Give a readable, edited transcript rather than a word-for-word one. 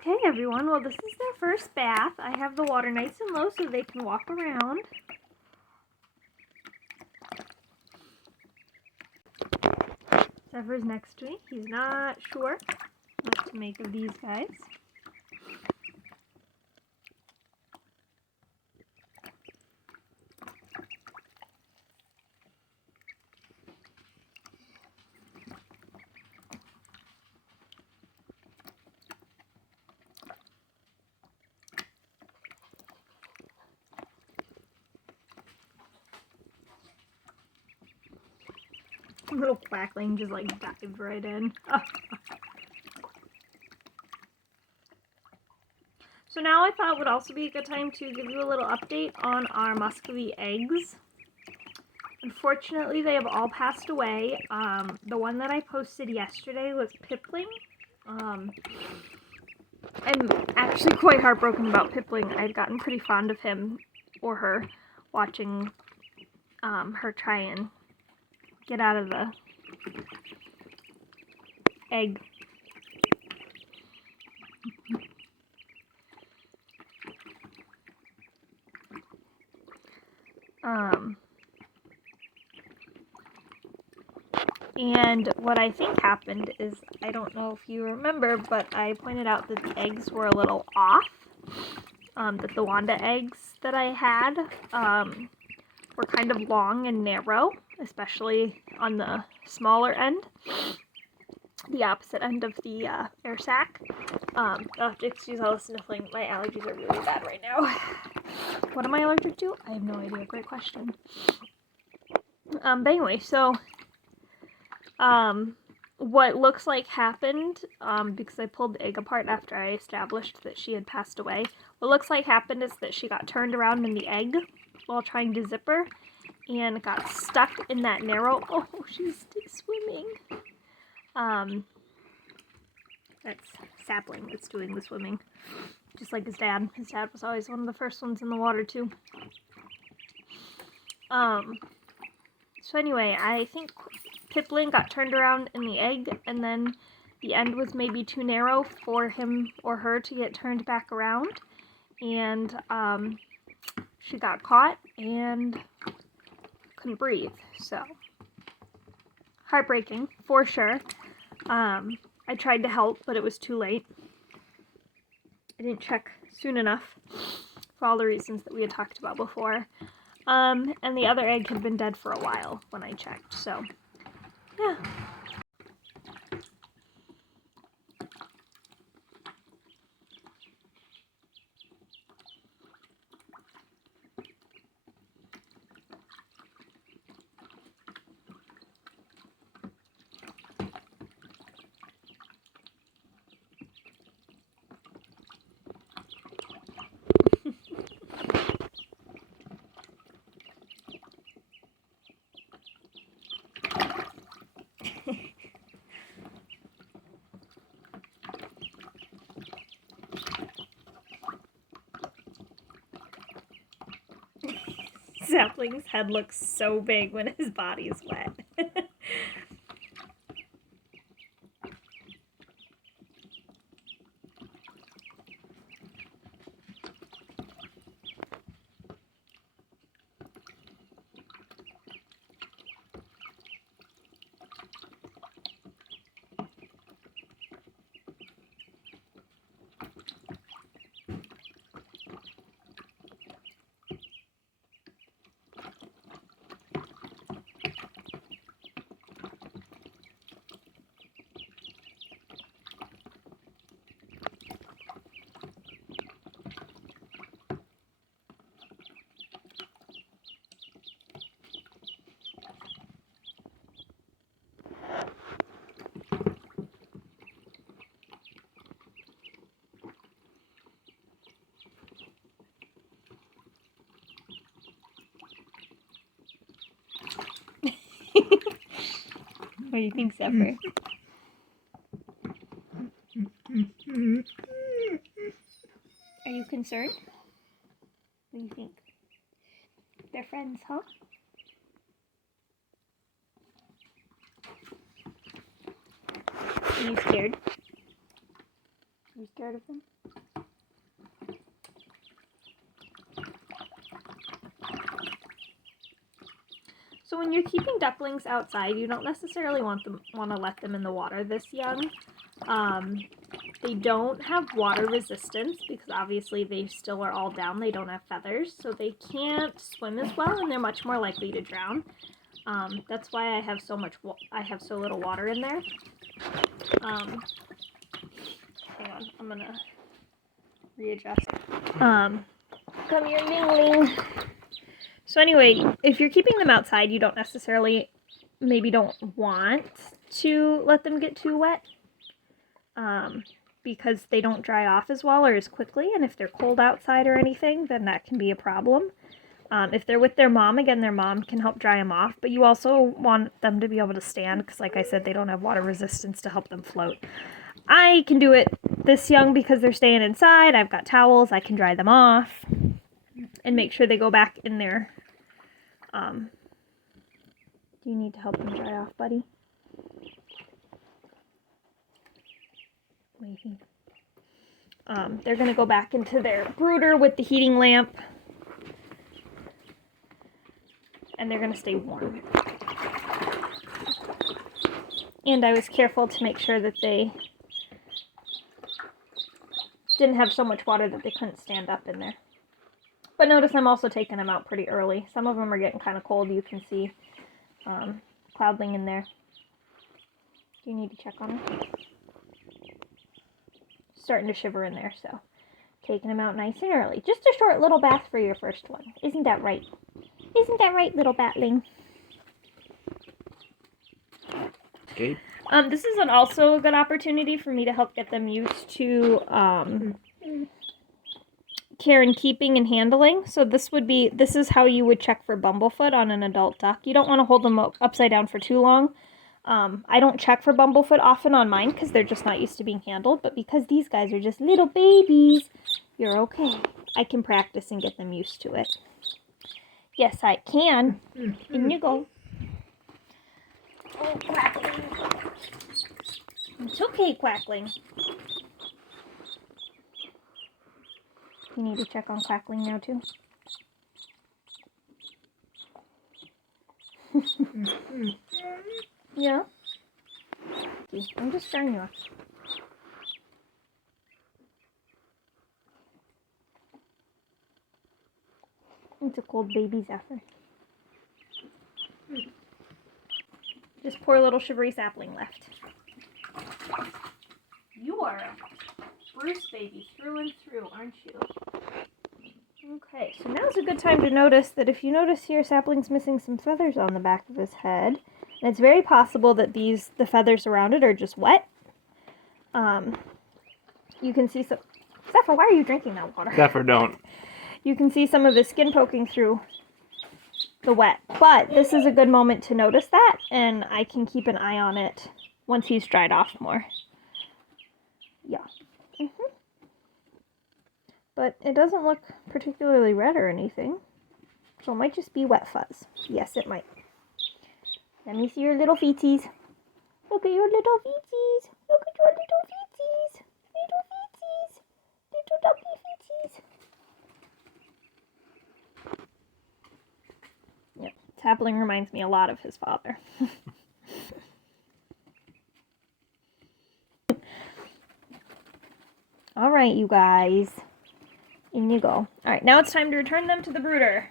Okay, everyone, well, this is their first bath. I have the water nice and low so they can walk around. Zephyr's next to me. He's not sure what to make of these guys. Little quackling just like dived right in. So now I thought it would also be a good time to give you a little update on our Muscovy eggs. Unfortunately, they have all passed away. The one that I posted yesterday was Pippling. I'm actually quite heartbroken about Pippling. I'd gotten pretty fond of him or her, watching her try and get out of the egg. And what I think happened is, I don't know if you remember, but I pointed out that the eggs were a little off. That the Wanda eggs that I had were kind of long and narrow, especially on the smaller end, the opposite end of the air sac. Excuse all the sniffling. My allergies are really bad right now. What am I allergic to? I have no idea. Great question. But anyway, so what looks like happened, because I pulled the egg apart after I established that she had passed away, what looks like happened is that she got turned around in the egg while trying to zip her and got stuck in that narrow, oh, she's swimming. That's Sapling that's doing the swimming, just like his dad. His dad was always one of the first ones in the water too. So anyway, I think Pippling got turned around in the egg, and then the end was maybe too narrow for him or her to get turned back around, and she got caught and couldn't breathe. So heartbreaking for sure. I tried to help, but it was too late. I didn't check soon enough for all the reasons that we had talked about before. And the other egg had been dead for a while when I checked, so yeah. Sapling's head looks so big when his body is wet. What do you think, Zephyr? Are you concerned? What do you think? They're friends, huh? Are you scared? You scared of him? So when you're keeping ducklings outside, you don't necessarily want to let them in the water this young. They don't have water resistance because obviously they still are all down. They don't have feathers, so they can't swim as well, and they're much more likely to drown. That's why I have so little water in there. Hang on, I'm gonna readjust. Come here, Yingling. So anyway, if you're keeping them outside, you don't necessarily, maybe don't want to let them get too wet. Because they don't dry off as well or as quickly, and if they're cold outside or anything, then that can be a problem. If they're with their mom, again, their mom can help dry them off, but you also want them to be able to stand, because like I said, they don't have water resistance to help them float. I can do it this young because they're staying inside. I've got towels, I can dry them off, and make sure they go back in there. Do you need to help them dry off, buddy? Waiting. They're going to go back into their brooder with the heating lamp. And they're going to stay warm. And I was careful to make sure that they didn't have so much water that they couldn't stand up in there. But notice I'm also taking them out pretty early. Some of them are getting kind of cold. You can see Cloudling in there. Do you need to check on him? Starting to shiver in there, so taking him out nice and early. Just a short little bath for your first one. Isn't that right? Isn't that right, little batling? Okay. This is also a good opportunity for me to help get them used to care and keeping and handling. So this is how you would check for bumblefoot on an adult duck. You don't want to hold them upside down for too long. I don't check for bumblefoot often on mine because they're just not used to being handled, but because these guys are just little babies, you're okay. I can practice and get them used to it. Yes, I can. In you go. Oh, Quackling. It's okay, Quackling. You need to check on Quackling now, too. Yeah? I'm just drying you off. It's a cold baby Zephyr. This poor little shivery sapling left. You are a Bruce baby through and through, aren't you? Okay, so now's a good time to notice that if you notice here, Sapling's missing some feathers on the back of his head. And it's very possible that the feathers around it are just wet. You can see some... Zephyr, why are you drinking that water? Zephyr, don't. You can see some of his skin poking through the wet. But this is a good moment to notice that, and I can keep an eye on it once he's dried off more. Yeah. But it doesn't look particularly red or anything. So it might just be wet fuzz. Yes, it might. Let me see your little feeties. Look at your little feeties. Look at your little feeties. Little feeties. Little ducky feeties. Yep, Sapling reminds me a lot of his father. All right, you guys. In you go. All right, now it's time to return them to the brooder.